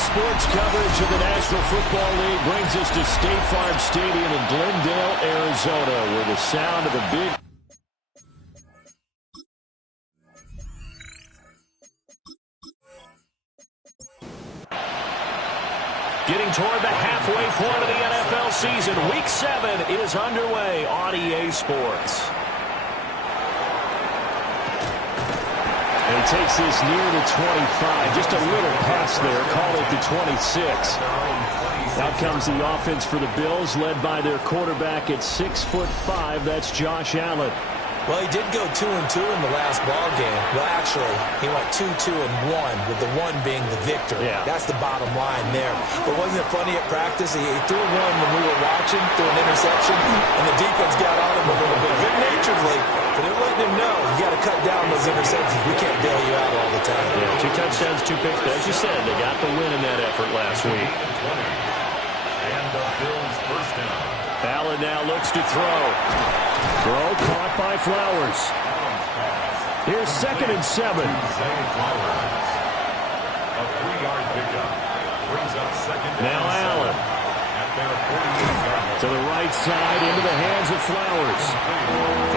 Sports coverage of the National Football League brings us to State Farm Stadium in Glendale, Arizona, where the sound of the big... Getting toward the halfway point of the NFL season. Week 7 is underway on EA Sports. And he takes this near the 25. Just a little pass there. Call it the 26. Out comes the offense for the Bills, led by their quarterback at 6'5". That's Josh Allen. Well, he did go 2-2 in the last ball game. Well, actually, he went 2-2-1, with the 1 being the victor. Yeah. That's the bottom line there. But wasn't it funny at practice? He threw one when we were watching, threw an interception, and the defense got on him a little bit, good-naturedly. But they're letting him know, you got to cut down those interceptions. We can't bail you out all the time. Yeah, 2 touchdowns, 2 picks. But as you said, they got the win in that effort last week. And the Bills first down. Allen now looks to throw. Throw caught by Flowers. Here's 2nd and 7. A 3-yard pickup brings up 2nd and Now 7 Allen. At their 48-yard line. To the right side, into the hands of Flowers.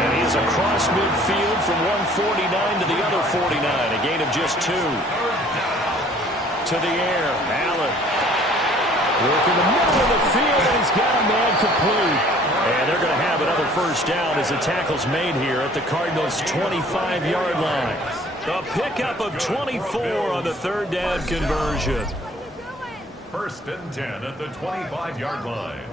And he is across midfield from 149 to the other 49. A gain of just 2. To the air, Allen. Work in the middle of the field, and he's got a man complete. And they're going to have another first down as the tackle's made here at the Cardinals' 25-yard line. A pickup of 24 on the 3rd down conversion. 1st and 10 at the 25-yard line.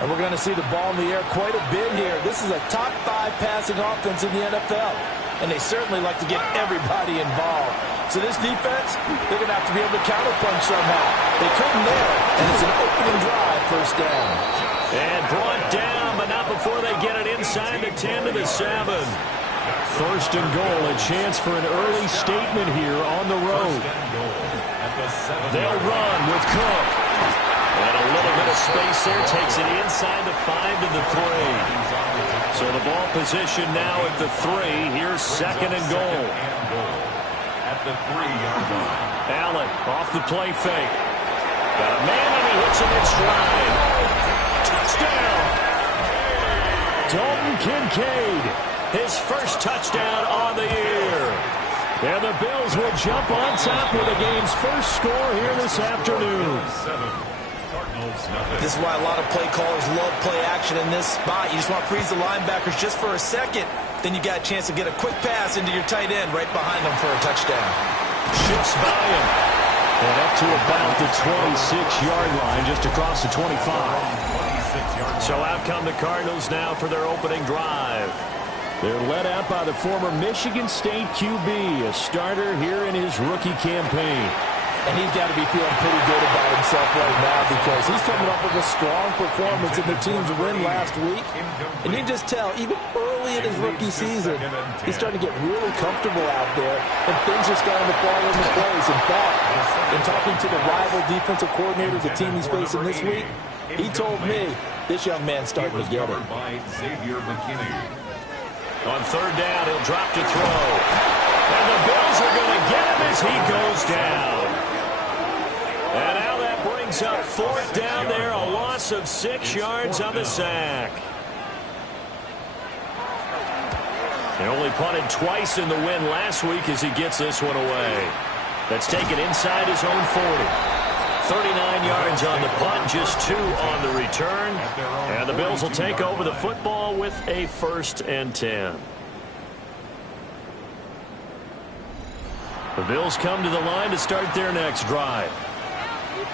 And we're going to see the ball in the air quite a bit here. This is a top 5 passing offense in the NFL. And they certainly like to get everybody involved. So this defense, they're going to have to be able to counterpunch somehow. They couldn't there, and it's an opening drive, first down. And brought down, but not before they get it inside the 10 to the 7. 1st and goal, a chance for an early statement here on the road. They'll run with Cook. And a little bit of space there, takes it inside the 5 to the 3. So the ball position now at the 3. Here's 2nd and goal. At the 3-yard line. Allen off the play fake. Got a man and he hits him in stride. Touchdown! Dalton Kincaid, his first touchdown on the year. And the Bills will jump on top with the game's first score here this afternoon. This is why a lot of play callers love play action in this spot. You just want to freeze the linebackers just for a second. Then you got a chance to get a quick pass into your tight end right behind them for a touchdown. Shifts by him. And up to about the 26-yard line, just across the 25. So out come the Cardinals now for their opening drive. They're led out by the former Michigan State QB, a starter here in his rookie campaign. And he's got to be feeling pretty good about himself right now because he's coming up with a strong performance in the team's win last week. And you can just tell, even early in his rookie season, he's starting to get really comfortable out there, and things are starting to fall into place. In fact, in talking to the rival defensive coordinator, the team he's facing this week, he told me this young man's starting to get it. On 3rd down, he'll drop to throw. And the Bills are going to get him as he goes down. And now that brings up 4th down there, a loss of 6 yards on the sack. He only punted twice in the win last week as he gets this one away. That's taken inside his own 40. 39 yards on the punt, just 2 on the return. And the Bills will take over the football with a 1st and 10. The Bills come to the line to start their next drive.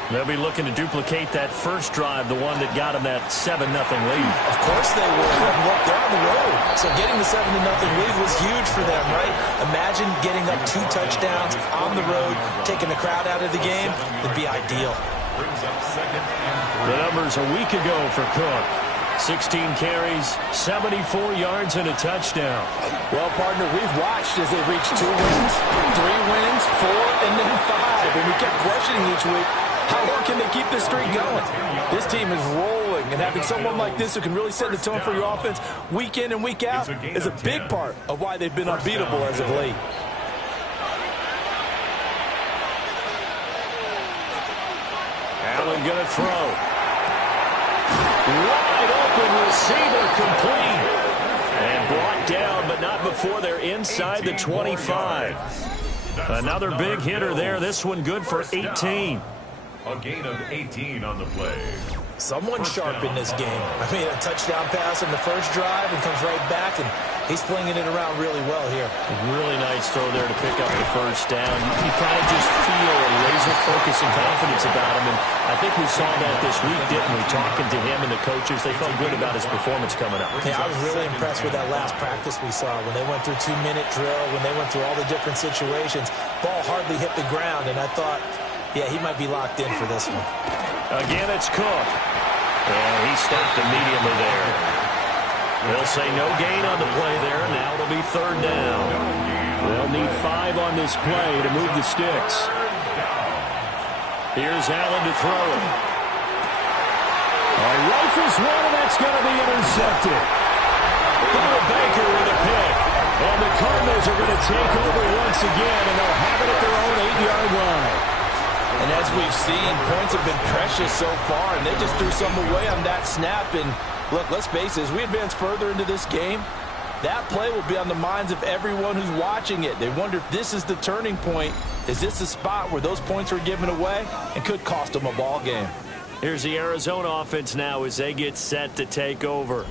They'll be looking to duplicate that first drive, the one that got them that 7-0 lead. Of course they will. Look, they're on the road. So getting the 7-0 lead was huge for them, right? Imagine getting up 2 touchdowns on the road, taking the crowd out of the game. It'd be ideal. The numbers a week ago for Cook. 16 carries, 74 yards, and a touchdown. Well, partner, we've watched as they've reached 2 wins, 3 wins, 4, and then 5. And we kept questioning each week, how long can they keep this streak going? This team is rolling And having someone like this who can really set the tone for your offense week in and week out is a big part of why they've been unbeatable as of late. Allen going to throw. Wide open receiver complete. And brought down, but not before they're inside the 25. Another big hitter there. This one good for 18. A gain of 18 on the play. Someone sharp in this game. I mean, a touchdown pass in the first drive and comes right back, and he's flinging it around really well here. Really nice throw there to pick up the first down. You kind of just feel a laser focus and confidence about him, and I think we saw that this week, didn't we? Talking to him and the coaches, they felt good about his performance coming up. Yeah, I was really impressed with that last practice we saw when they went through 2-minute drill, when they went through all the different situations. Ball hardly hit the ground, and I thought, yeah, he might be locked in for this one. Again, it's Cook. And he stopped immediately there. They'll say no gain on the play there. Now it'll be third down. They'll need 5 on this play to move the sticks. Here's Allen to throw it. Rifles one, and that's going to be intercepted. Buda Baker with a pick. And the Cardinals are going to take over once again, and they'll have it at their own 8-yard line. And as we've seen, points have been precious so far, and they just threw some away on that snap. And look, let's face it, as we advance further into this game, that play will be on the minds of everyone who's watching it. They wonder if this is the turning point. Is this the spot where those points are given away and could cost them a ball game? Here's the Arizona offense now as they get set to take over.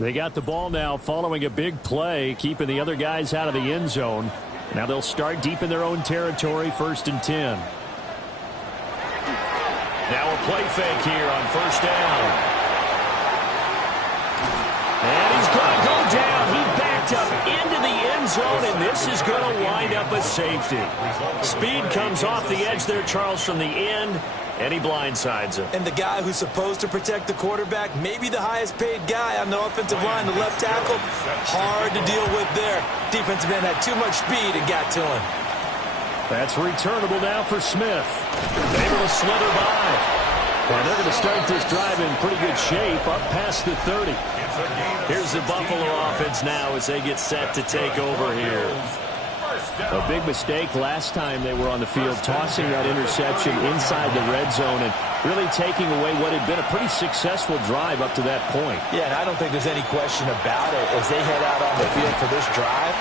They got the ball now following a big play, keeping the other guys out of the end zone. Now they'll start deep in their own territory, 1st and 10. Now a play fake here on first down. And he's going to go down. He backed up into the end zone, and this is going to wind up a safety. Speed comes off the edge there, Charles, from the end, and he blindsides him. And the guy who's supposed to protect the quarterback, maybe the highest paid guy on the offensive line, the left tackle, hard to deal with there. Defensive end had too much speed and got to him. That's returnable now for Smith. Able to slither by. And they're going to start this drive in pretty good shape up past the 30. Here's the Buffalo offense now as they get set to take over here. A big mistake last time they were on the field, tossing that interception inside the red zone and really taking away what had been a pretty successful drive up to that point. Yeah, and I don't think there's any question about it as they head out on the field for this drive.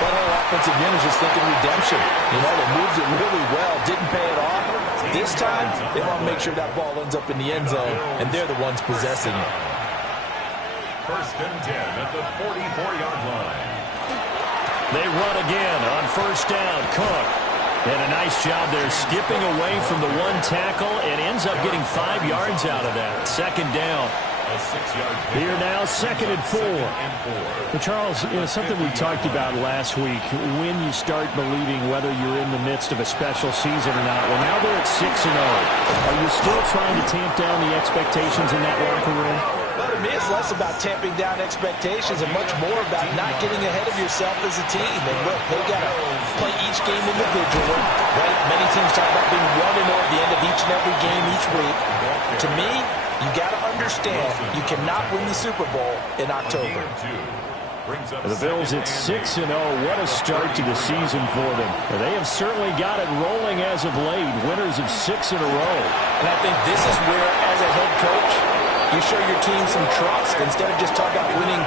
That whole offensive unit is just thinking redemption. You know, they moved it really well, didn't pay it off. This time, they want to make sure that ball ends up in the end zone, and they're the ones possessing it. 1st and 10 at the 44-yard line. They run again on first down. Cook. And a nice job there skipping away from the one tackle and ends up getting 5 yards out of that. Second down. Here now, 2nd and 4. Well, Charles, something we talked about last week, when you start believing whether you're in the midst of a special season or not. Well, now they're at 6-0. Are you still trying to tamp down the expectations in that locker room? Well, to me, it's less about tamping down expectations and much more about not getting ahead of yourself as a team. And look, they got to play each game individually, right? Many teams talk about being 1-0 at the end of each and every game each week. To me, you got to understand you cannot win the Super Bowl in October. The Bills at 6-0. What a start to the season for them. They have certainly got it rolling as of late. Winners of 6 in a row. And I think this is where, as a head coach, you show your team some trust. Instead of just talking about winning,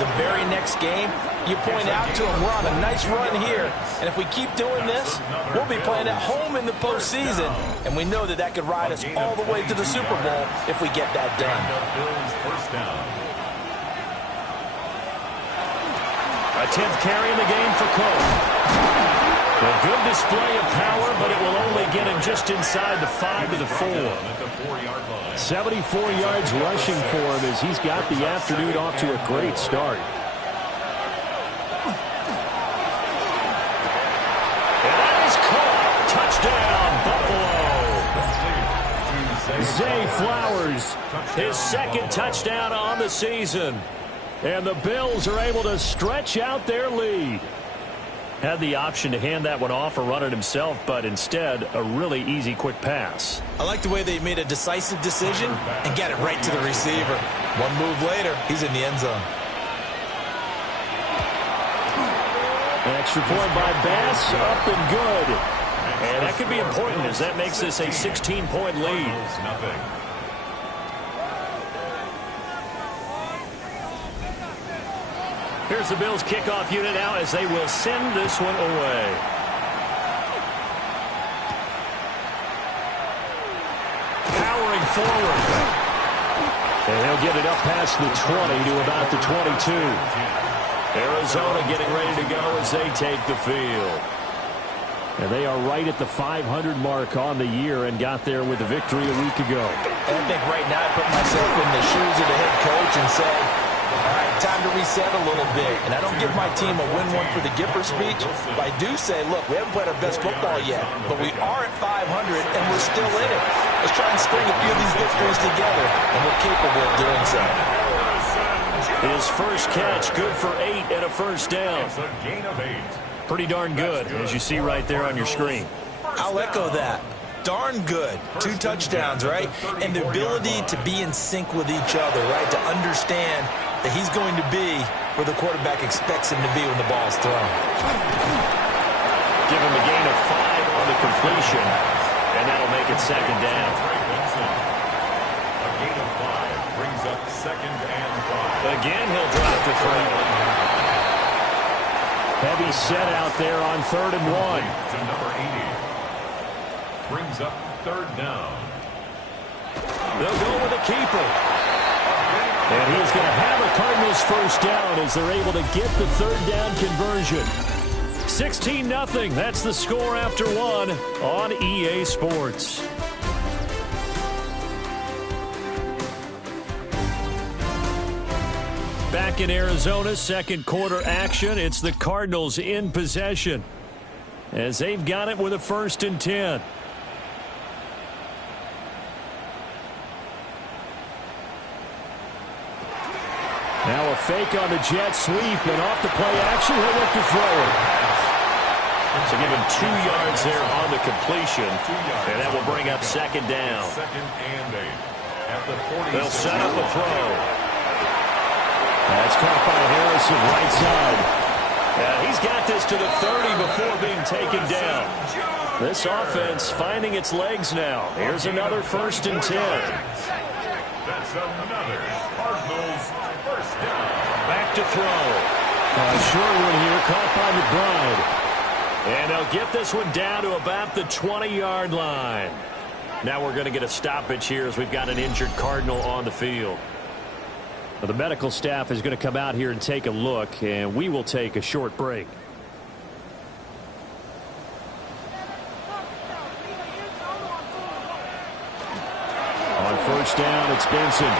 the very next game, you point out to them, we're on a nice run here. And if we keep doing this, we'll be playing at home in the postseason. And we know that could ride us all the way to the Super Bowl if we get that done. A 10th carry in the game for Cook. A good display of power, but it will only get him just inside the 5 to the 4. 74 yards rushing for him as he's got the afternoon off to a great start. And that is caught. Touchdown, Buffalo. Zay Flowers, his 2nd touchdown on the season. And the Bills are able to stretch out their lead. Had the option to hand that one off or run it himself, but instead, a really easy, quick pass. I like the way they made a decisive decision and got it right to the receiver. One move later, he's in the end zone. An extra point by Bass, up and good. And that could be important as that makes this a 16-point lead. Here's the Bills kickoff unit now as they will send this one away. Powering forward. And he'll get it up past the 20 to about the 22. Arizona getting ready to go as they take the field. And they are right at the 500 mark on the year and got there with a victory a week ago. I think right now I put myself in the shoes of the head coach and say, all right, time to reset a little bit. And I don't give my team a win one for the Gipper speech, but I do say, look, we haven't played our best football yet, but we are at 500 and we're still in it. Let's try and string a few of these victories together, and we're capable of doing so. His first catch, good for 8 and a first down. It's a gain of 8. Pretty darn good, as you see right there on your screen. I'll echo that. Darn good. 2 touchdowns, right? And the ability to be in sync with each other, right? To understand that he's going to be where the quarterback expects him to be when the ball's thrown. Give him a gain of 5 on the completion, and that'll make it second down. A gain of 5 brings up second and 5. Again, he'll drop to 3. Heavy set out there on 3rd and 1. To number 80. Brings up 3rd down. They'll go with a keeper. And he's going to have a Cardinals first down as they're able to get the 3rd down conversion. 16-0. That's the score after 1 on EA Sports. Back in Arizona, second quarter action. It's the Cardinals in possession as they've got it with a 1st and 10. Now a fake on the jet sweep, and off the play action, he'll look to throw it. So give him 2 yards there on the completion, and that will bring up second down. Second and 8. At the 40. They'll set up a throw. That's caught by Harrison right side. He's got this to the 30 before being taken down. This offense finding its legs now. Here's another 1st and 10. That's another Cardinals first down. Back to throw. Short one here, caught by McBride. And they'll get this one down to about the 20-yard line. Now we're going to get a stoppage here as we've got an injured Cardinal on the field. Well, the medical staff is going to come out here and take a look, and we will take a short break. On first down, it's Benson.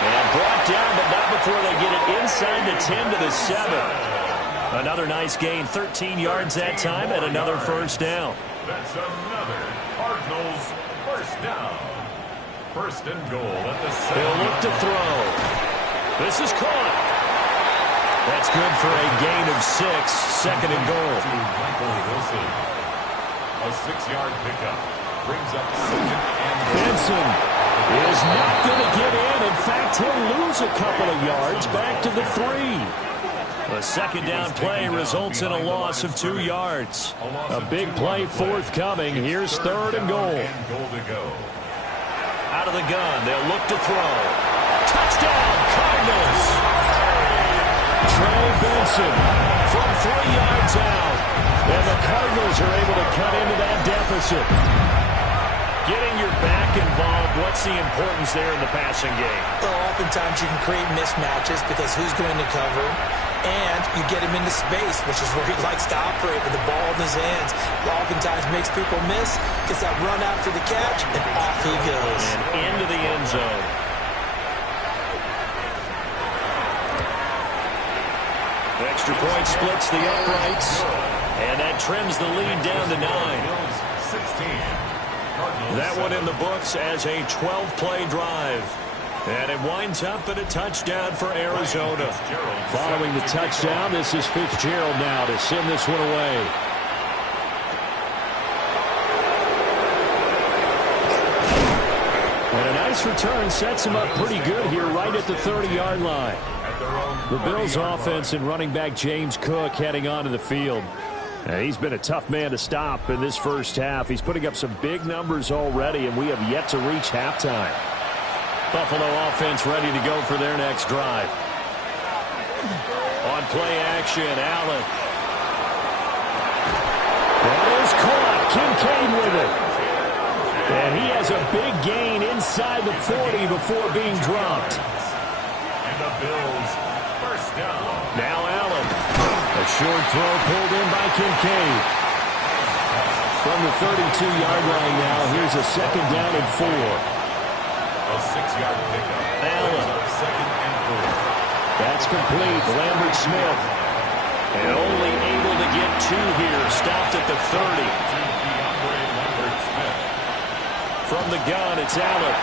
And brought down, but not before they get it inside the 10 to the 7. Another nice gain, 13 yards that time, and another first down. That's another Cardinals first down. 1st and goal at the 7. He'll look to throw. This is caught. That's good for a gain of 6. 2nd and goal. Michael Wilson. A 6-yard pickup. Brings up 2nd and goal. Benson is not going to get in. In fact, he'll lose a couple of yards back to the 3. A 2nd down play results in a loss of 2 yards. A big play forthcoming. Here's 3rd and goal. Goal to go. Out of the gun, they'll look to throw. Touchdown, Cardinals! Trey Benson from 3 yards out. And the Cardinals are able to cut into that deficit. Getting your back involved, what's the importance there in the passing game? Well, oftentimes you can create mismatches because who's going to cover? And you get him into space, which is where he likes to operate with the ball in his hands. Oftentimes makes people miss, gets that run after the catch, and off he goes. And into the end zone. The extra point splits the uprights, and that trims the lead down to 9. 16. That one in the books as a 12-play drive. And it winds up at a touchdown for Arizona. Following the touchdown, this is Fitzgerald now to send this one away. And a nice return sets him up pretty good here right at the 30-yard line. The Bills offense and running back James Cook heading onto the field. He's been a tough man to stop in this first half. He's putting up some big numbers already, and we have yet to reach halftime. Buffalo offense ready to go for their next drive. On play action, Allen. That is caught. Kincaid with it. And he has a big gain inside the 40 before being dropped. And the Bills first down. Now Allen. A short throw pulled in by Kincaid. From the 32-yard line now, here's a second down and 4. A 6-yard pickup. Allen. Second and 4. That's complete. Lambert Smith. And only able to get 2 here. Stopped at the 30. From the gun, it's Allen.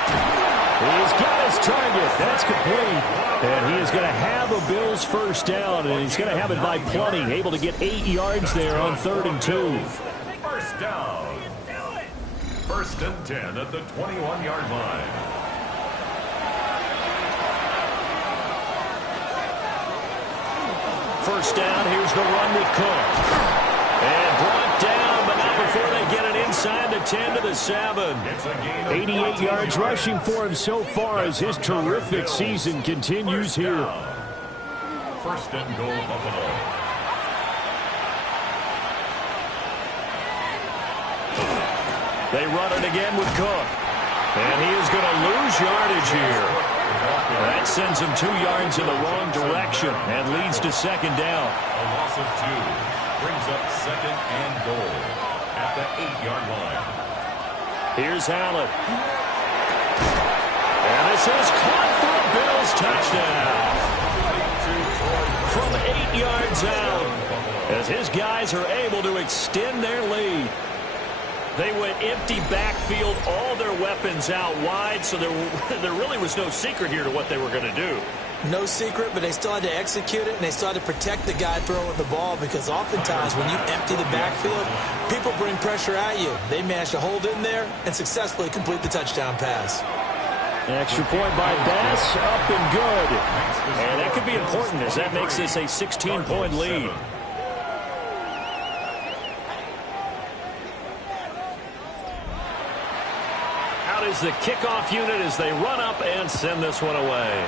He's got his target. That's complete. And he is going to have a Bills first down, and he's going to have it by plenty. Able to get 8 yards there on 3rd and 2. First down. First and 10 at the 21-yard line. First down, here's the run with Cook. And brought down, but not before they get it inside the 10 to the 7. 88 yards rushing for him so far as his terrific season continues here. First and goal, Buffalo. They run it again with Cook. And he is going to lose yardage here. That sends him 2 yards in the wrong direction and leads to second down. A loss of 2 brings up second and goal at the 8-yard line. Here's Allen. And this is caught for a Bills touchdown. From 8 yards out, as his guys are able to extend their lead. They went empty backfield, all their weapons out wide, so there really was no secret here to what they were going to do. No secret, but they still had to execute it, and they still had to protect the guy throwing the ball, because oftentimes when you empty the backfield, people bring pressure at you. They managed to hold in there and successfully complete the touchdown pass. Extra point by Bass, up and good. And that could be important as that makes this a 16-point lead. Out is the kickoff unit as they run up and send this one away.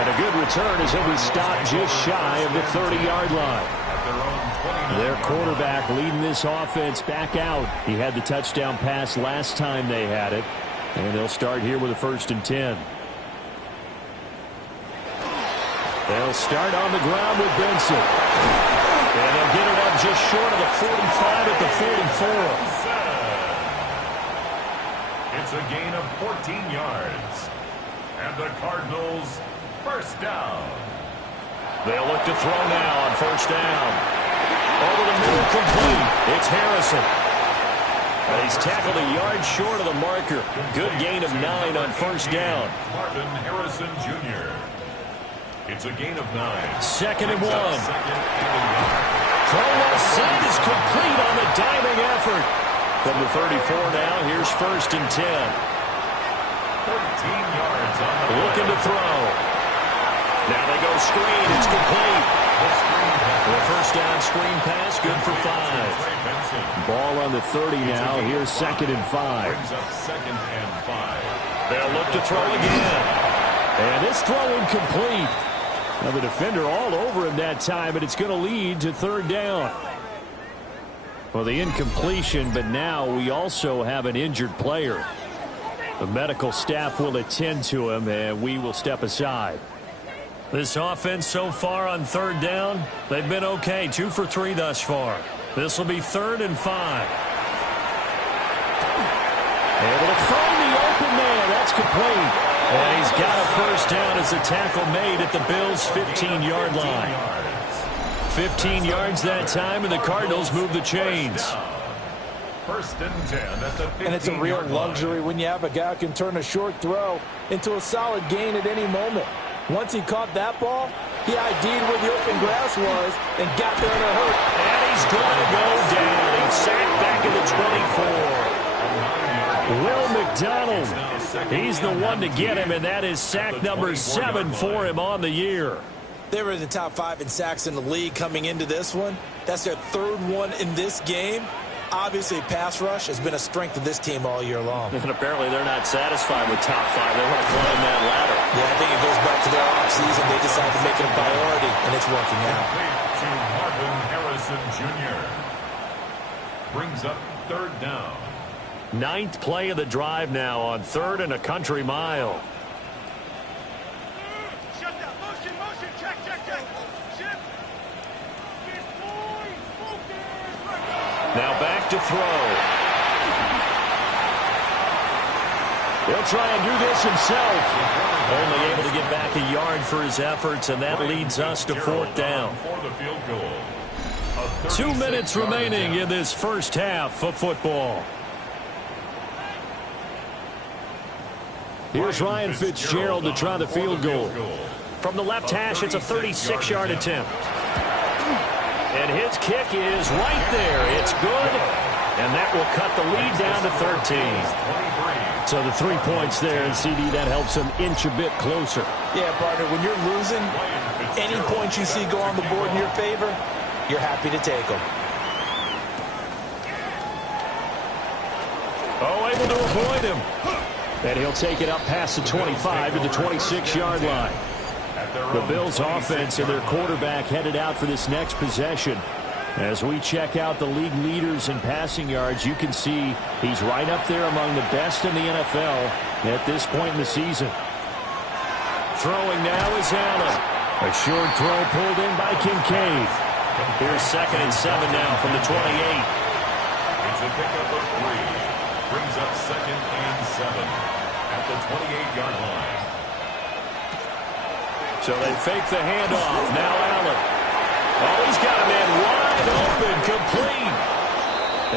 And a good return as he'll be stopped just shy of the 30-yard line. Their quarterback leading this offense back out. He had the touchdown pass last time they had it. And they'll start here with a 1st and 10. They'll start on the ground with Benson. And they'll get it up just short of the 45 at the 44. It's a gain of 14 yards. And the Cardinals first down. They'll look to throw now on 1st down. Over the middle, complete. It's Harrison. And he's tackled a yard short of the marker. Good gain of 9 on 1st down. Marvin Harrison Jr. It's a gain of 9. 2nd and 1. Throw left side is complete on the diving effort. From the 34 now, here's 1st and 10. 13 yards on the looking to throw. Now they go screen. It's complete. The 1st down screen pass, good for 5. Ball on the 30 now. Here's 2nd and 5. Brings up 2nd and 5. They'll look to throw again. And this throw incomplete. Now the defender all over him that time, but it's going to lead to 3rd down. Well, the incompletion, but now we also have an injured player. The medical staff will attend to him, and we will step aside. This offense so far on 3rd down, they've been okay. 2 for 3 thus far. This will be 3rd and 5. Able to find the open man. That's complete. And he's got a 1st down as a tackle made at the Bills' 15-yard line. 15 yards that time, and the Cardinals move the chains. First and 10 at the 15-yard And it's a real luxury line. when you have a guy who can turn a short throw into a solid gain at any moment. Once he caught that ball, he ID'd where the open grass was and got there in a hurry. And he's going to go down. He's sacked back at the 24. Will McDonald, he's the one to get him, and that is sack number 7 for him on the year. They were in the top 5 in sacks in the league coming into this one. That's their 3rd one in this game. Obviously, pass rush has been a strength of this team all year long. And apparently they're not satisfied with top 5. They want to climb that ladder. Yeah, I think it goes back to their offseason. They decided to make it a priority, and it's working out. To Marvin Harrison Jr. Brings up 3rd down. 9th play of the drive now on 3rd and a country mile. Shut down. Motion. Check. Shift. Now back to throw. He'll try and do this himself. Only able to get back a yard for his efforts, and that leads us to 4th down. For the field goal. 2 minutes remaining in this first half of football. Here's Ryan Fitzgerald to try the field goal. From the left hash, it's a 36-yard attempt. And his kick is right there. It's good. And that will cut the lead down to 13. So the 3 points there, and CD, that helps him inch a bit closer. Yeah, partner, when you're losing, any points you see go on the board in your favor, you're happy to take them. Oh, able to avoid him. And he'll take it up past the 25 to the 26-yard line. The Bills offense and their quarterback headed out for this next possession. As we check out the league leaders in passing yards, you can see he's right up there among the best in the NFL at this point in the season. Throwing now is Allen. A short throw pulled in by Kincaid. Here's 2nd and 7 now from the 28. It's a pickup of 3. Brings up 2nd and 7 at the 28-yard line. So they fake the handoff. Now Allen. Oh, he's got a man wide open, complete.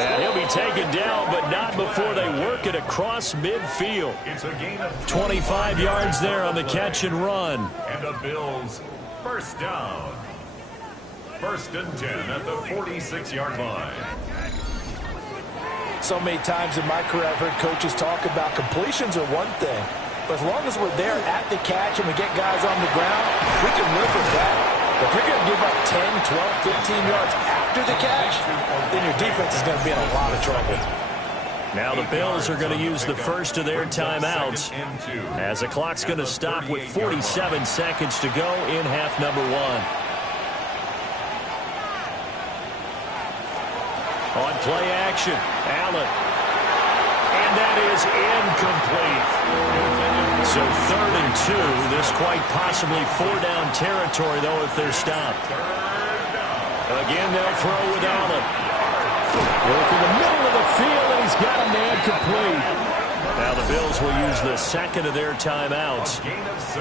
And he'll be taken down, but not before they work it across midfield. It's a gain of 25 yards there on the catch and run. And the Bills first down. 1st and 10 at the 46-yard line. So many times in my career I've heard coaches talk about completions are one thing, but as long as we're there at the catch and we get guys on the ground, we can live with that. If you're going to give up 10, 12, 15 yards after the catch, then your defense is going to be in a lot of trouble. Now the Bills are going to use the first of their timeouts as the clock's going to stop with 47 seconds to go in half number 1. On play action, Allen. And that is incomplete. So 3rd and 2. This quite possibly 4-down territory, though, if they're stopped. Again, they'll throw with Allen. Work in the middle of the field, and he's got a man complete. Now the Bills will use the 2nd of their timeouts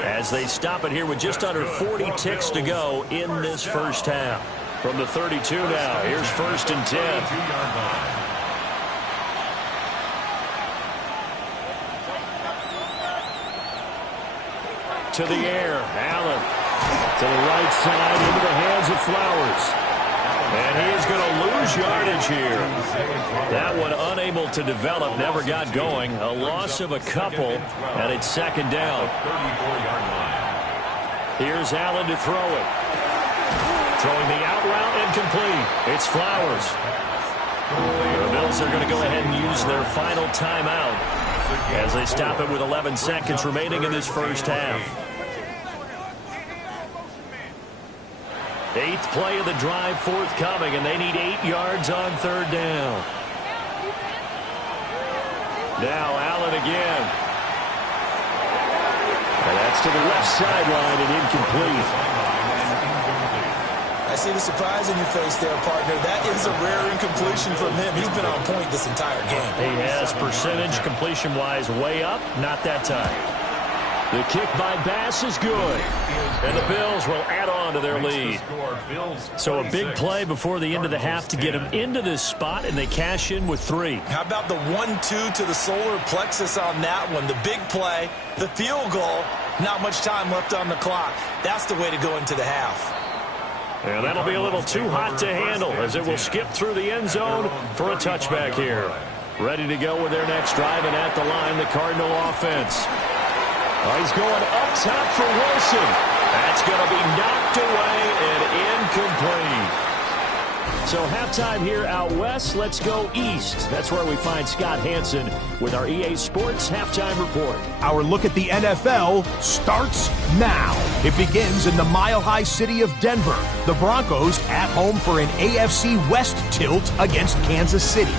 as they stop it here with just under 40 ticks to go in this first half. From the 32 now, here's 1st and 10. To the air, Allen. To the right side, into the hands of Flowers. And he is going to lose yardage here. That one unable to develop, never got going. A loss of a couple, and it's 2nd down. Here's Allen to throw it. Throwing the out route incomplete. It's Flowers. The Bills are going to go ahead and use their final timeout as they stop it with 11 seconds remaining in this first half. 8th play of the drive forthcoming, and they need 8 yards on 3rd down. Now Allen again. And that's to the left sideline and incomplete. I see the surprise in your face there, partner. That is a rare incompletion from him. He's been on point this entire game. He has percentage completion-wise way up. Not that time. The kick by Bass is good. And the Bills will add on to their lead. So a big play before the end of the half to get them into this spot, and they cash in with 3. How about the 1-2 to the solar plexus on that one? The big play, the field goal, not much time left on the clock. That's the way to go into the half. And that'll be a little too hot to handle as it will skip through the end zone for a touchback here. Ready to go with their next drive, and at the line, the Cardinal offense. He's going up top for Wilson. That's going to be knocked away and incomplete. So halftime here out west. Let's go east. That's where we find Scott Hansen with our EA Sports Halftime Report. Our look at the NFL starts now. It begins in the mile-high city of Denver. The Broncos at home for an AFC West tilt against Kansas City.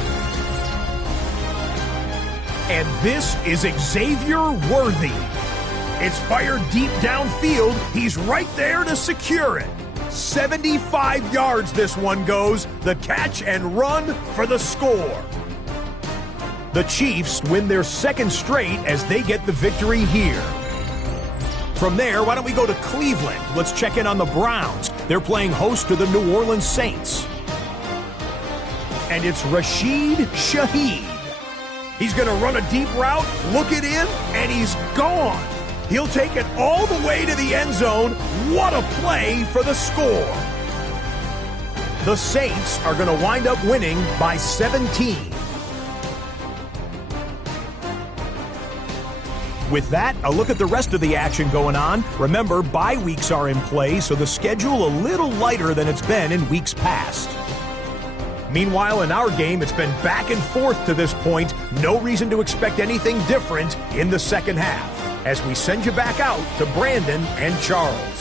And this is Xavier Worthy. It's fired deep downfield. He's right there to secure it. 75 yards this one goes. The catch and run for the score. The Chiefs win their second straight as they get the victory here. From there, why don't we go to Cleveland? Let's check in on the Browns. They're playing host to the New Orleans Saints. And it's Rashid Shaheed. He's going to run a deep route, look it in, and he's gone. He'll take it all the way to the end zone. What a play for the score. The Saints are going to wind up winning by 17. With that, a look at the rest of the action going on. Remember, bye weeks are in play, so the schedule a little lighter than it's been in weeks past. Meanwhile, in our game, it's been back and forth to this point. No reason to expect anything different in the second half, as we send you back out to Brandon and Charles.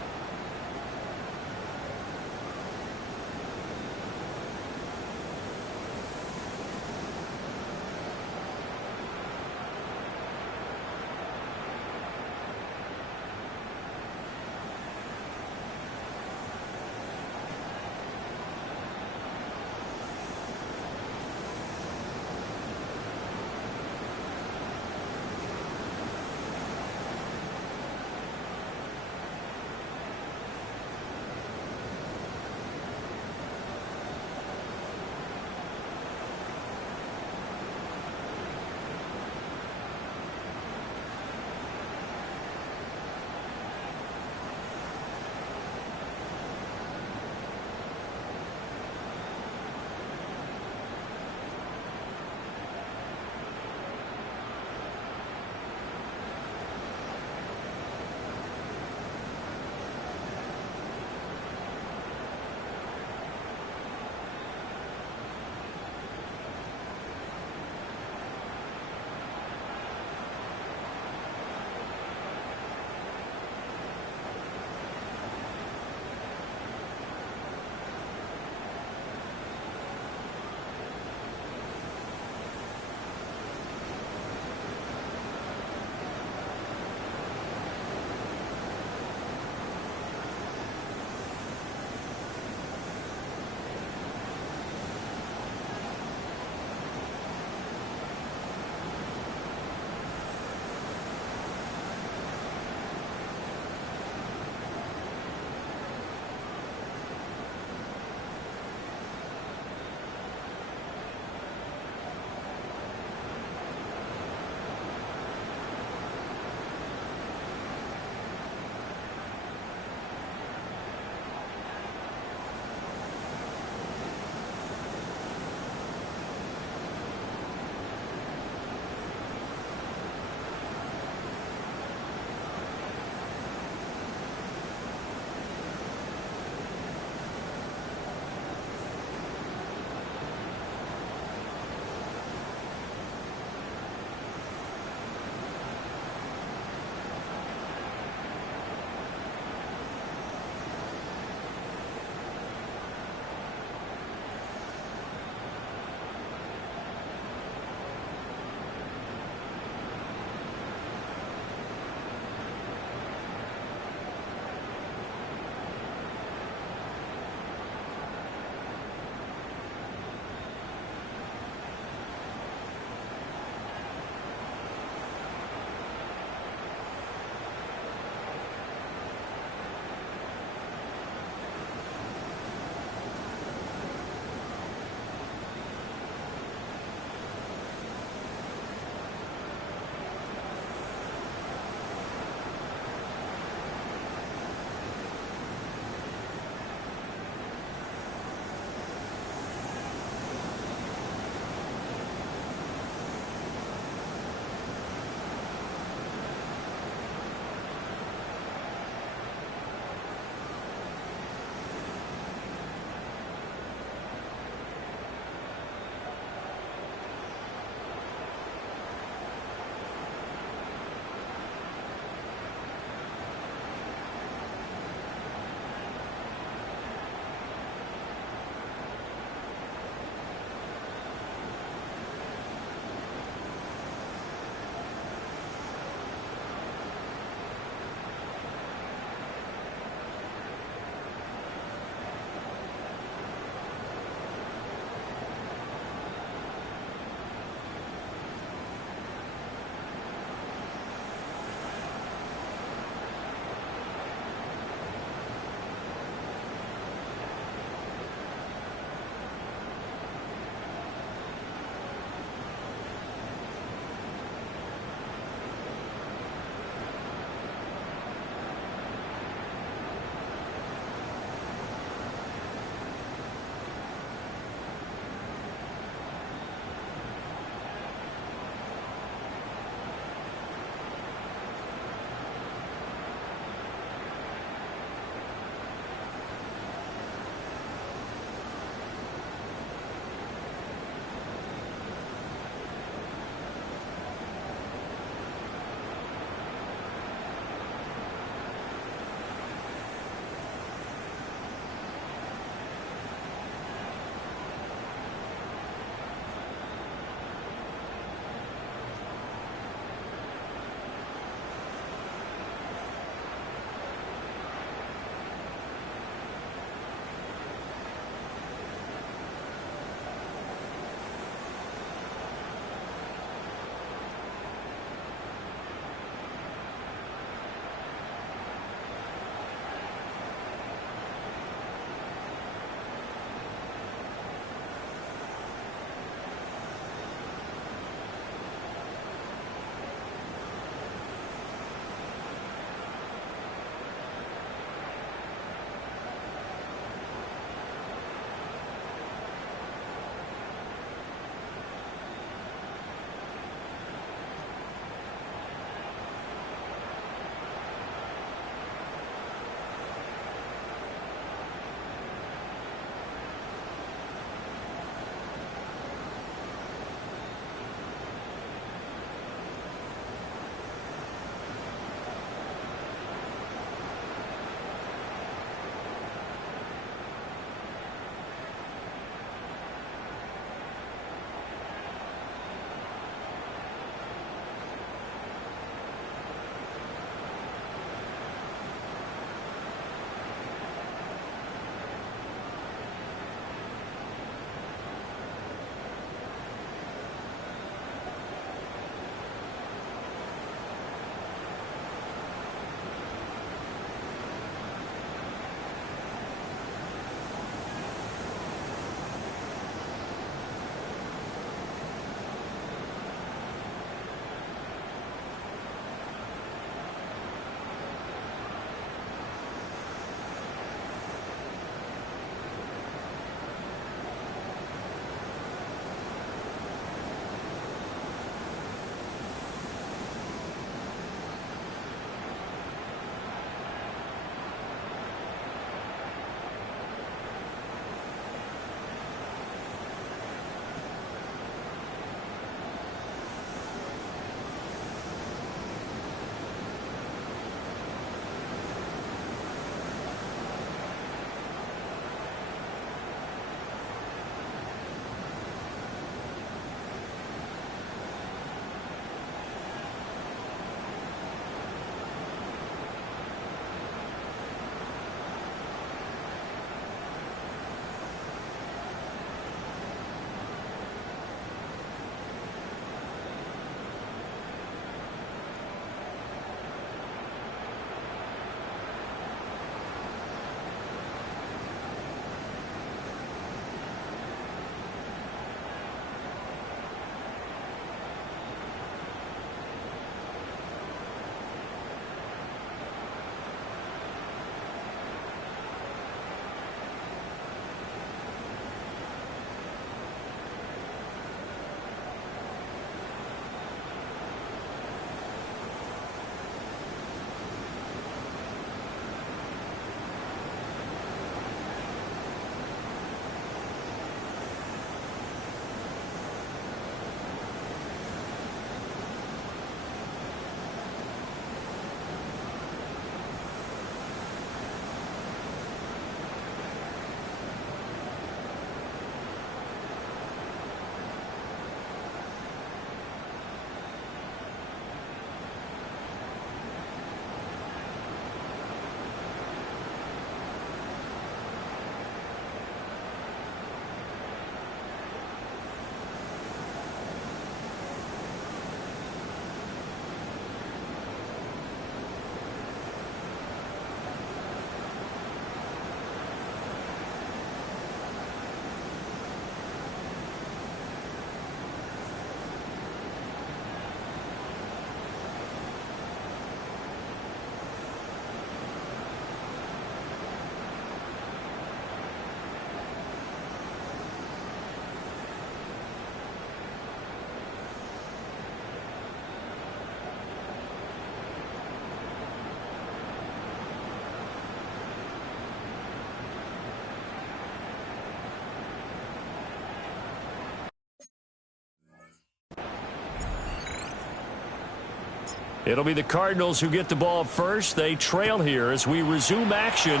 It'll be the Cardinals who get the ball first. They trail here as we resume action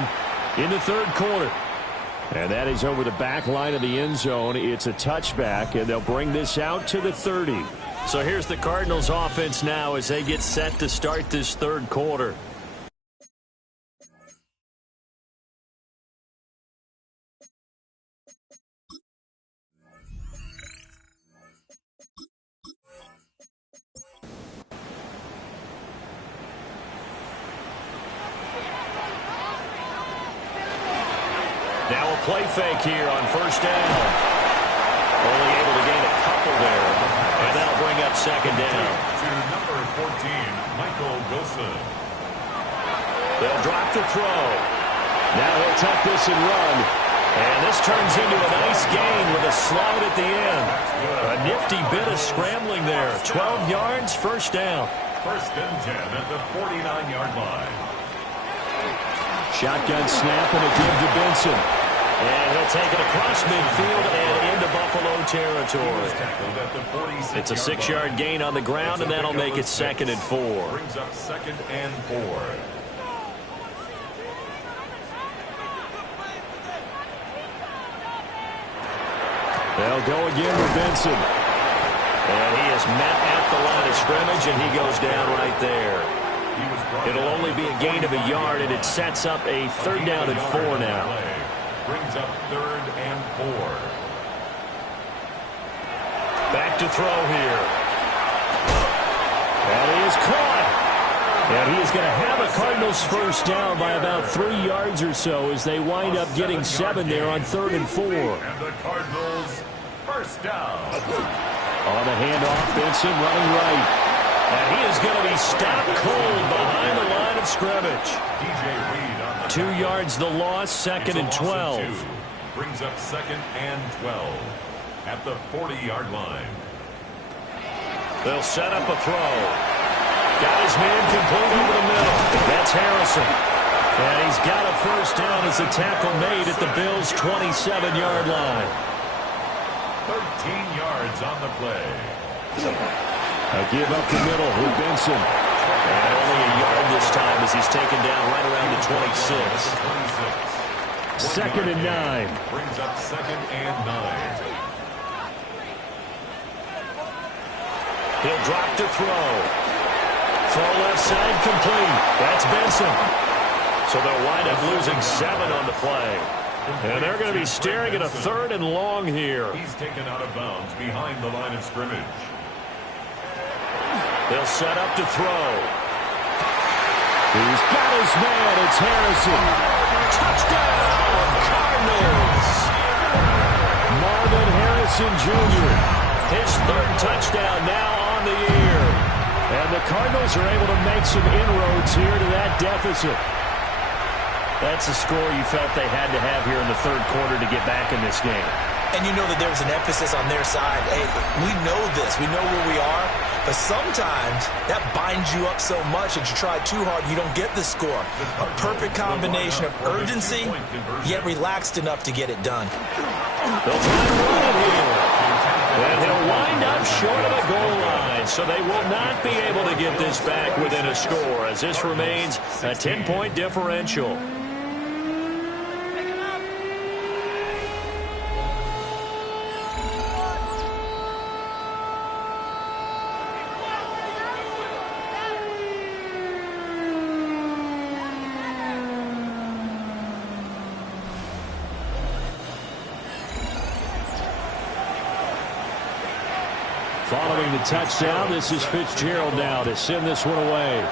in the third quarter. And that is over the back line of the end zone. It's a touchback, and they'll bring this out to the 30. So here's the Cardinals offense now as they get set to start this third quarter. Now a play fake here on first down. Only able to gain a couple there. And that'll bring up second down. To number 14, Michael Wilson. They'll drop the throw. Now he'll tuck this and run. And this turns into a nice gain with a slide at the end. A nifty bit of scrambling there. 12 yards, first down. First and 10 at the 49-yard line. Shotgun snap and a give to Benson. And he'll take it across midfield and into Buffalo territory. It's a 6-yard gain on the ground, and that'll make it second and 4. Brings up second and 4. They'll go again with Benson. And he is met at the line of scrimmage, and he goes down right there. It'll only be a gain of a yard, and it sets up a third down and 4 now. Brings up third and 4. Back to throw here. And he is caught. And he is going to have a Cardinals first down by about 3 yards or so as they wind up getting 7 there on third and 4. And the Cardinals first down. On the handoff, Benson running right. And he is going to be stopped cold behind the line of scrimmage. DJ Reed on the 2 yards the loss, second and 12. Brings up second and 12 at the 40-yard line. They'll set up a throw. Got his man complete over the middle. That's Harrison. And he's got a first down as a tackle made at the Bills' 27-yard line. 13 yards on the play. A give up the middle with Benson. And only a yard this time as he's taken down right around the 26. Second and 9. Brings up second and 9. He'll drop to throw. Throw left side complete. That's Benson. So they'll wind up losing 7 on the play. And they're going to be staring at a third and long here. He's taken out of bounds behind the line of scrimmage. They'll set up to throw. He's got his man. It's Harrison. Touchdown, Cardinals. Marvin Harrison Jr. His third touchdown now on the year. And the Cardinals are able to make some inroads here to that deficit. That's a score you felt they had to have here in the third quarter to get back in this game. And you know that there was an emphasis on their side. Hey, we know this. We know where we are. But sometimes that binds you up so much that you try too hard, you don't get the score. A perfect combination of urgency, yet relaxed enough to get it done. They'll try to run it here. And he'll wind up short of the goal line. So they will not be able to get this back within a score as this remains a 10-point differential. Following the touchdown, this is Fitzgerald now to send this one away.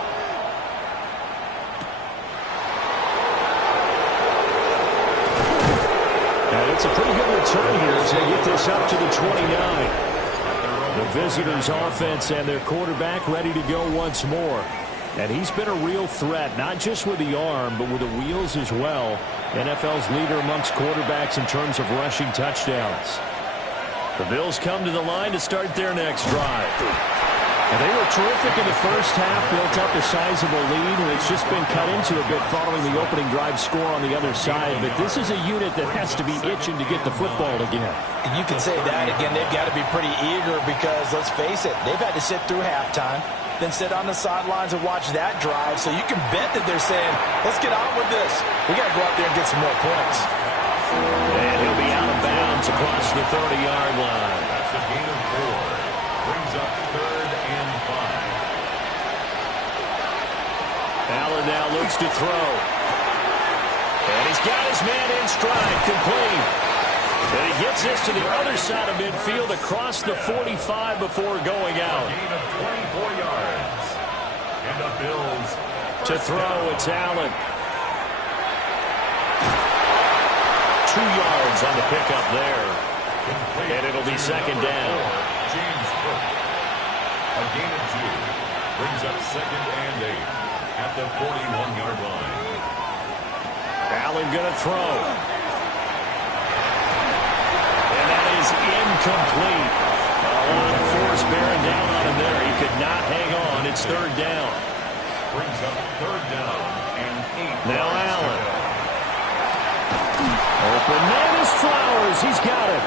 And it's a pretty good return here as they get this up to the 29. The visitors' offense and their quarterback ready to go once more. And he's been a real threat, not just with the arm, but with the wheels as well. NFL's leader amongst quarterbacks in terms of rushing touchdowns. The Bills come to the line to start their next drive. And they were terrific in the first half, built up a sizable lead, and it's just been cut into a bit following the opening drive score on the other side. But this is a unit that has to be itching to get the football again. And you can say that again. They've got to be pretty eager because, let's face it, they've had to sit through halftime. than sit on the sidelines and watch that drive. So you can bet that they're saying, let's get on with this. We got to go out there and get some more points. And he'll be out of bounds across the 30-yard line. That's a gain of 4. Brings up 3rd and 5. Allen now looks to throw. And he's got his man in stride, complete. And he gets this to the other side of midfield across the 45 before going out. A gain of 24 yards. And the Bills To throw, it's Allen. 2 yards on the pickup there. And it'll be second down. James Cook. A gain of 2. Brings up 2nd and 8 at the 41-yard line. Allen going to throw. And that is incomplete. A lot of force bearing down on him there. He could not hang on. It's 3rd down. Brings up 3rd down and 8. Now Allen. Open man is Flowers. He's got it.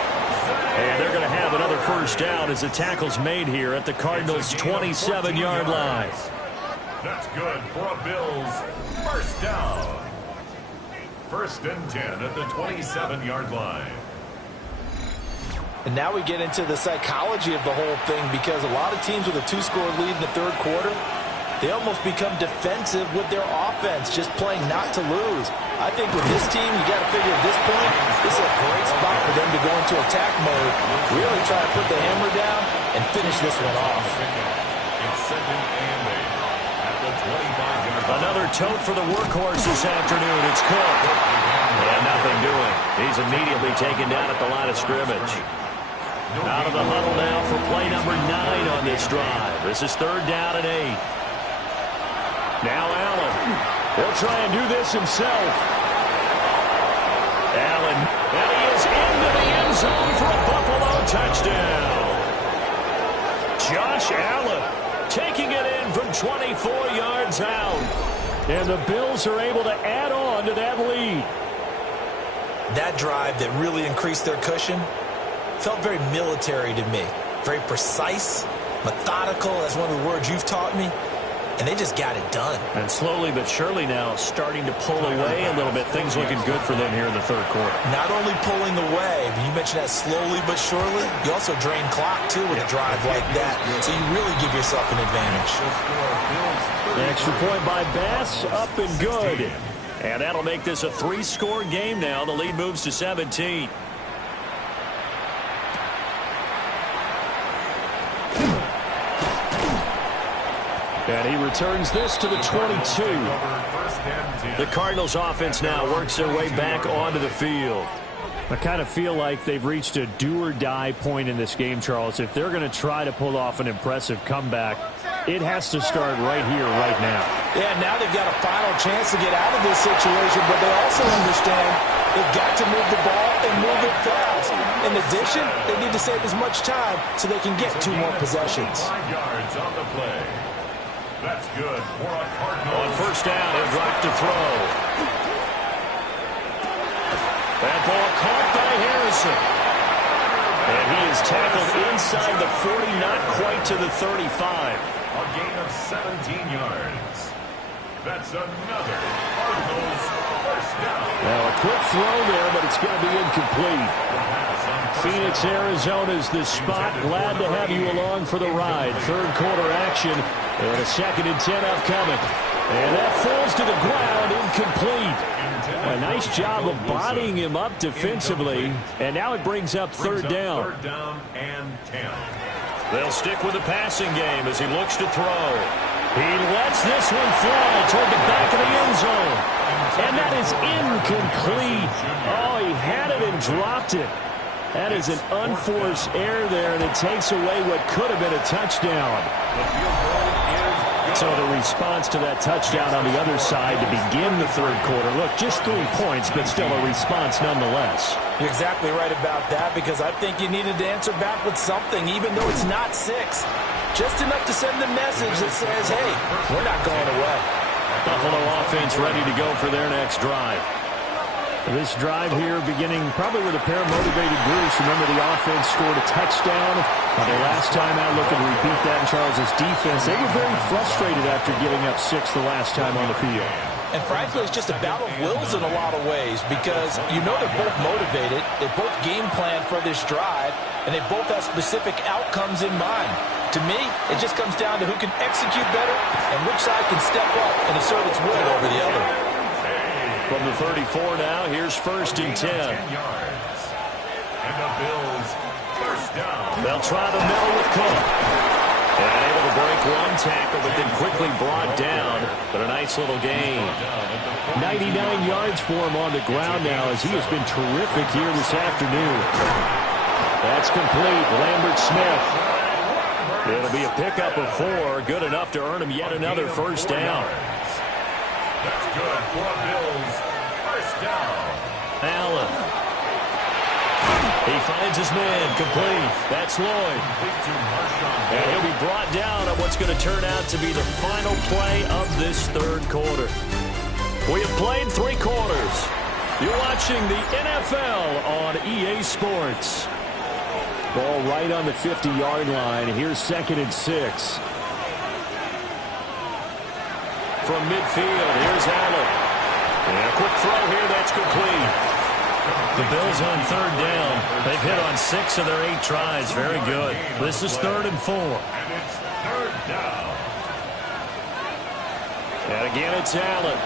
And they're going to have another first down as the tackle's made here at the Cardinals' 27-yard line. That's good for a Bills first down. 1st and 10 at the 27-yard line. And now we get into the psychology of the whole thing, because a lot of teams with a 2-score lead in the 3rd quarter, they almost become defensive with their offense, just playing not to lose. I think with this team, you got to figure at this point, this is a great spot for them to go into attack mode, really try to put the hammer down and finish this one off. It's 2nd and 8 at the 25-yard line. Another tote for the workhorse this afternoon. It's Cook. And nothing doing. He's immediately taken down at the line of scrimmage. Out of the huddle now for play number 9 on this drive. This is 3rd down and 8. Now Allen. He'll try and do this himself. Allen. And he is into the end zone for a Buffalo touchdown. Josh Allen taking it in from 24 yards out. And the Bills are able to add on to that lead. That drive that really increased their cushion felt very military to me. Very precise, methodical. That's one of the words you've taught me. And they just got it done. And slowly but surely now starting to pull away a little bit. Things looking good for them here in the 3rd quarter. Not only pulling away, but you mentioned that slowly but surely. You also drain clock, too, with a drive like that. So you really give yourself an advantage. The extra point by Bass, up and good. And that'll make this a 3-score game now. The lead moves to 17. And he returns this to the 22. The Cardinals offense now works their way back onto the field. I kind of feel like they've reached a do-or-die point in this game, Charles. If they're going to try to pull off an impressive comeback, it has to start right here, right now. Yeah, now they've got a final chance to get out of this situation, but they also understand they've got to move the ball and move it fast. In addition, they need to save as much time so they can get 2 more possessions. 5 yards on the play. That's good for a Cardinal. On first down, he'll drop to throw. That ball caught by Harrison. And he is tackled inside the 40, not quite to the 35. A gain of 17 yards. That's another Cardinals first down. Now a quick throw there, but it's going to be incomplete. Phoenix, Arizona is the spot. Glad to have you along for the ride. 3rd quarter action and a 2nd and 10 upcoming. And that falls to the ground, incomplete. A nice job of bodying him up defensively. And now it brings up 3rd down. 3rd down and 10. They'll stick with the passing game as he looks to throw. He lets this one fly toward the back of the end zone. And that is incomplete. Oh, he had it and dropped it. That is an unforced error there, and it takes away what could have been a touchdown. So the response to that touchdown on the other side to begin the 3rd quarter. Look, just 3 points, but still a response nonetheless. You're exactly right about that, because I think you needed to answer back with something, even though it's not 6. Just enough to send the message that says, hey, we're not going away. Buffalo offense ready to go for their next drive. This drive here beginning probably with a pair of motivated groups. Remember, the offense scored a touchdown their last time out. Looking to repeat that in Charles' defense. They were very frustrated after giving up 6 the last time on the field. And frankly, it's just a battle of wills in a lot of ways because you know they're both motivated. They both game plan for this drive, and they both have specific outcomes in mind. To me, it just comes down to who can execute better and which side can step up and assert its will over the other. From the 34 now, here's 1st and 10. And the Bills, first down. They'll try the middle with Cook. And able to break one tackle, but then quickly brought down. But a nice little gain. 99 yards for him on the ground now as he has been terrific here this afternoon. That's complete. Lambert Smith. It'll be a pickup of 4. Good enough to earn him yet another first down. That's good for Bills. First down. Allen. He finds his man. Complete. That's Lloyd. And he'll be brought down on what's going to turn out to be the final play of this 3rd quarter. We have played 3 quarters. You're watching the NFL on EA Sports. Ball right on the 50-yard line. Here's 2nd and 6. From midfield, here's Allen. And a quick throw here, that's complete. The Bills on 3rd down. They've hit on 6 of their 8 tries. Very good. This is 3rd and 4. And it's 3rd down. And again, it's Allen.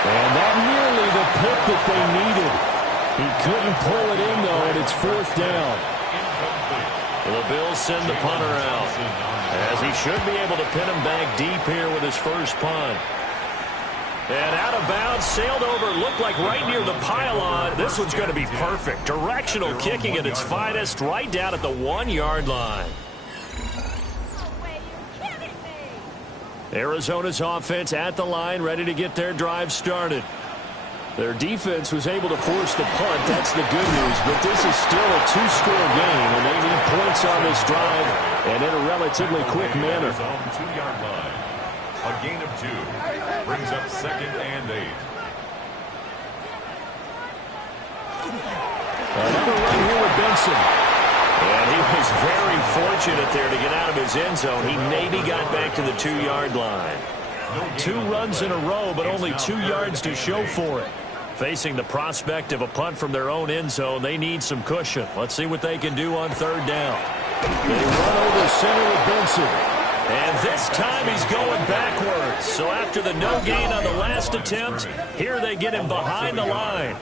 And that nearly the pick that they needed. He couldn't pull it in, though, and it's 4th down. The Bills send the punter out, as he should be able to pin him back deep here with his first punt. And out of bounds, sailed over, looked like right near the pylon. This one's going to be perfect. Directional kicking at its finest, right down at the 1-yard line. Arizona's offense at the line, ready to get their drive started. Their defense was able to force the punt. That's the good news. But this is still a 2-score game, and they need points on this drive and in a relatively quick manner. 2-yard line. A gain of 2. Brings up 2nd and 8. Another run here with Benson. And he was very fortunate there to get out of his end zone. He maybe got back to the 2-yard line. 2 runs in a row, but only 2 yards to show for it. Facing the prospect of a punt from their own end zone, they need some cushion. Let's see what they can do on 3rd down. They run over center with Benson. And this time he's going backwards. So after the no gain on the last attempt, here they get him behind the line.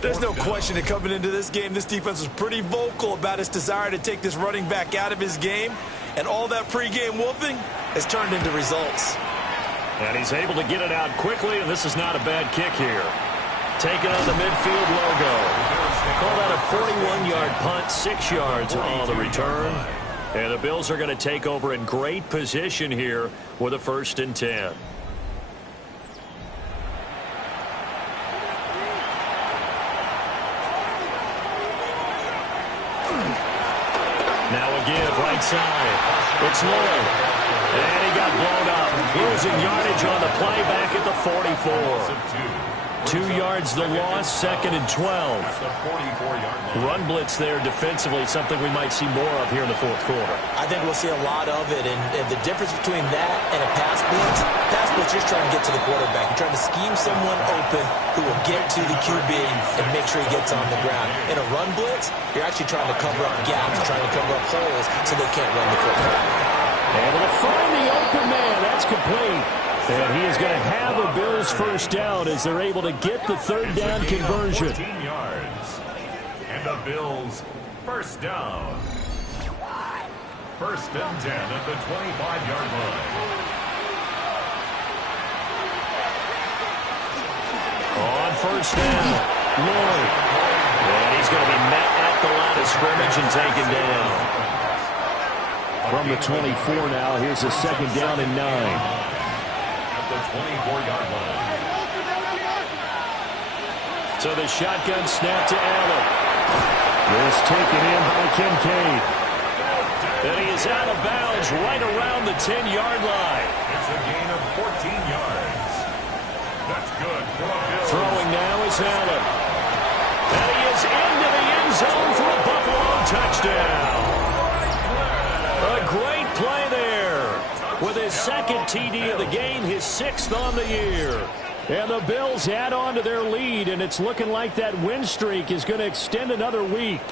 There's no question that coming into this game, this defense was pretty vocal about its desire to take this running back out of his game. And all that pregame wolfing has turned into results. And he's able to get it out quickly, and this is not a bad kick here. Taking on the midfield logo. Call that a 41-yard punt, 6 yards on the return. And the Bills are going to take over in great position here with a 1st and 10. Now again, right side. It's Lloyd. And he got blown up. Losing yardage on the play back at the 44. 2 yards the loss, 2nd and 12. Run blitz there defensively, something we might see more of here in the 4th quarter. I think we'll see a lot of it, and the difference between that and a pass blitz, you're trying to get to the quarterback. You're trying to scheme someone open who will get to the QB and make sure he gets on the ground. In a run blitz, you're actually trying to cover up gaps, trying to cover up holes so they can't run the football. Able to find the open man. That's complete. And he is going to have a Bills first down as they're able to get the 3rd down conversion. 14 yards. And the Bills first down. 1st and 10 at the 25-yard line. On 1st down, Lloyd. And he's going to be met at the line of scrimmage and taken down. From the 24 now, here's a 2nd down and 9. The 24-yard line. So the shotgun snap to Allen. This taken in by Kincaid. And he is out of bounds right around the 10-yard line. It's a gain of 14 yards. That's good for a Bills. second TD of the game, his 6th on the year. And the Bills add on to their lead, and it's looking like that win streak is going to extend another week.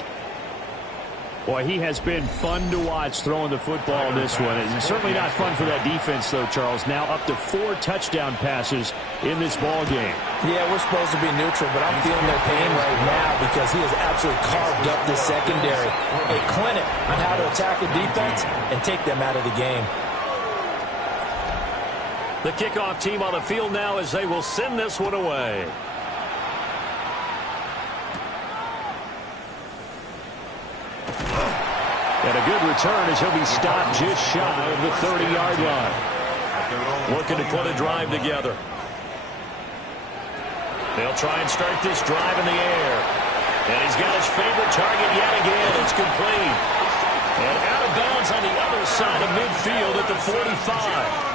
Boy, he has been fun to watch throwing the football in this one. It's certainly not fun for that defense, though, Charles. Now up to 4 touchdown passes in this ball game. Yeah, we're supposed to be neutral, but I'm feeling their pain right now because he has absolutely carved up the secondary. A clinic on how to attack a defense and take them out of the game. The kickoff team on the field now as they will send this one away. And a good return as he'll be stopped just shy of the 30-yard line. Looking to put a drive together. They'll try and start this drive in the air. And he's got his favorite target yet again. It's complete. And out of bounds on the other side of midfield at the 45.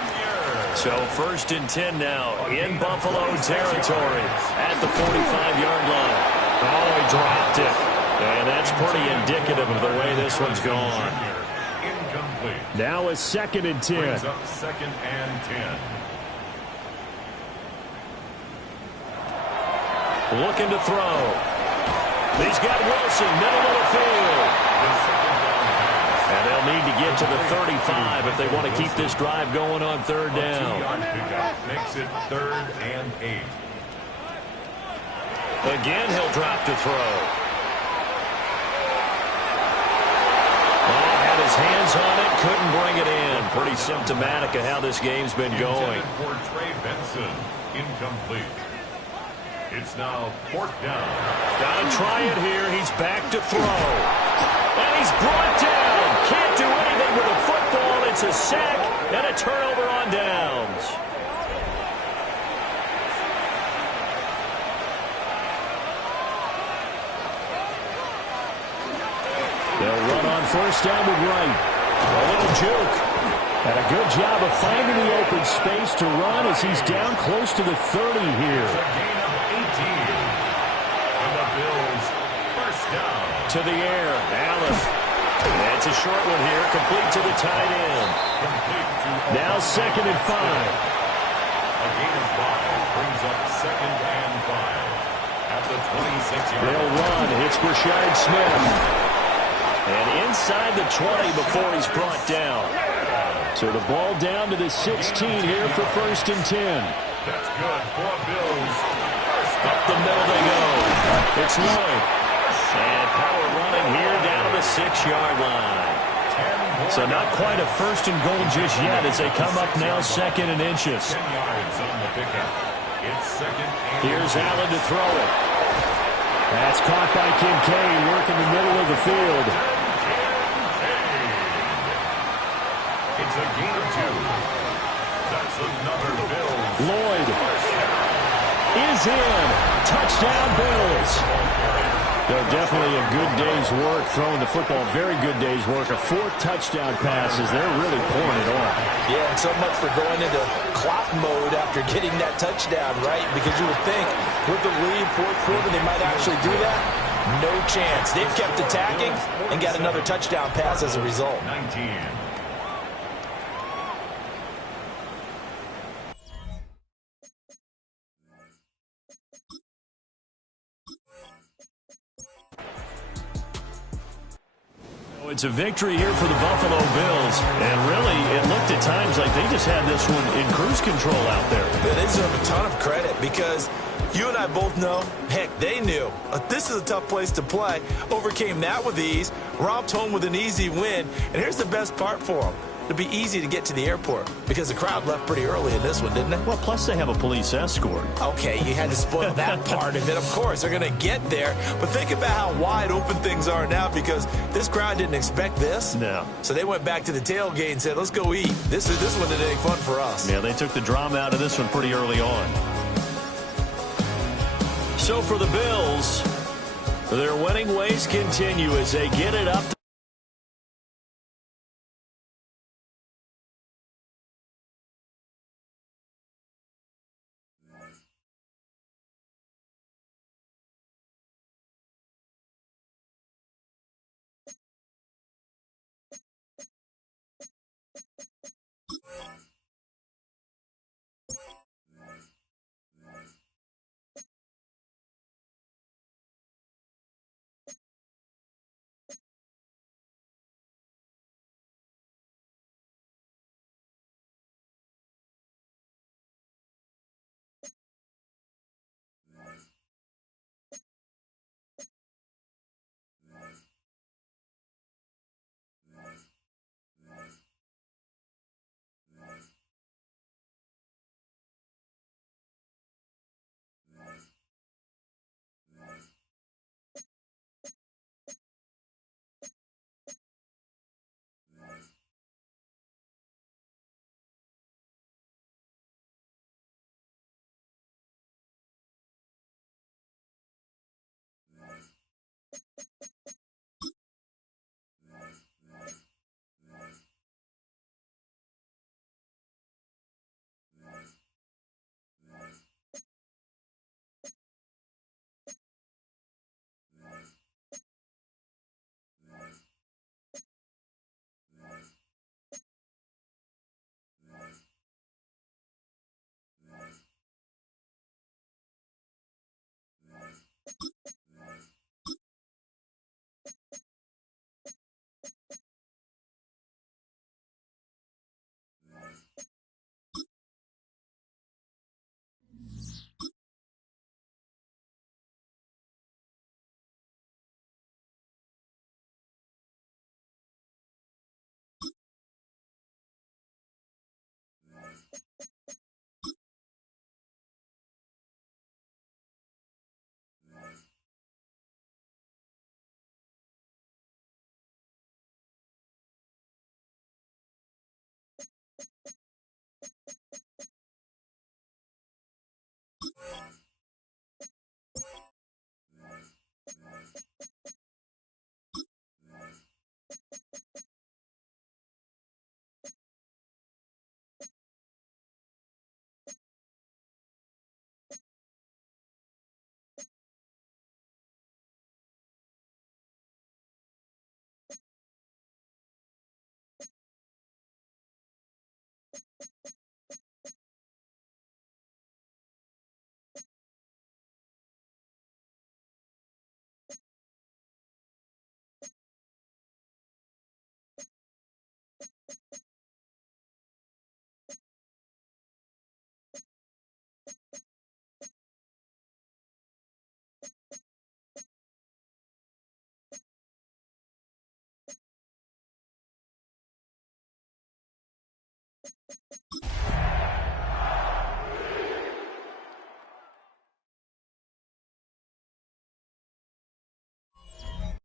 So 1st and 10 now in Buffalo territory at the 45-yard line. Oh, he dropped it. And that's pretty indicative of the way this one's gone. Incomplete. Now a 2nd and 10. Brings up 2nd and 10. Looking to throw. He's got Wilson, middle of the field. And they'll need to get to the 35 if they want to keep this drive going on 3rd down. Makes it 3rd and 8. Again, he'll drop to throw. His hands on it, couldn't bring it in. Pretty symptomatic of how this game's been going. For Trey Benson, incomplete. It's now 4th down. Gotta try it here. He's back to throw. And he's brought down. Can't do anything with a football. It's a sack and a turnover on downs. They'll run on 1st down with Wright. A little juke. And a good job of finding the open space to run as he's down close to the 30 here. It's a gain of 18. And the Bills, 1st down. To the air, Allen. It's a short one here, complete to the tight end. Now 2nd and 5. A gain of 5 brings up 2nd and 5. At the 26-yard line. They'll run. It's Rashard Smith. And inside the 20 before he's brought down. So the ball down to the 16 here for 1st and 10. That's good for Bills. Up the middle they go. It's Lloyd. And power running here down to the 6-yard line. So not quite a 1st and goal just yet as they come up now 2nd and inches. 10 yards on the pickup. It's 2nd and Here's Allen to throw it. That's caught by Kincaid, working the middle of the field. It's a gain of 2. That's another Bills. Lloyd is in. Touchdown, Bills. They're definitely a good day's work throwing the football. Very good day's work. A 4th touchdown passes. They're really pouring it on. Yeah, and so much for going into clock mode after getting that touchdown, right? Because you would think with the lead, 4th quarter, they might actually do that. No chance. They've kept attacking and got another touchdown pass as a result. 19. It's a victory here for the Buffalo Bills. And really, it looked at times like they just had this one in cruise control out there. They deserve a ton of credit because you and I both know, heck, they knew. This is a tough place to play. Overcame that with ease, romped home with an easy win. And here's the best part for them. It'll be easy to get to the airport because the crowd left pretty early in this one, didn't it? Well, plus they have a police escort. Okay, you had to spoil that part of it. Of course, they're going to get there. But think about how wide open things are now because this crowd didn't expect this. No. So they went back to the tailgate and said, let's go eat. This one didn't any fun for us. Yeah, they took the drama out of this one pretty early on. So for the Bills, their winning ways continue as they get it up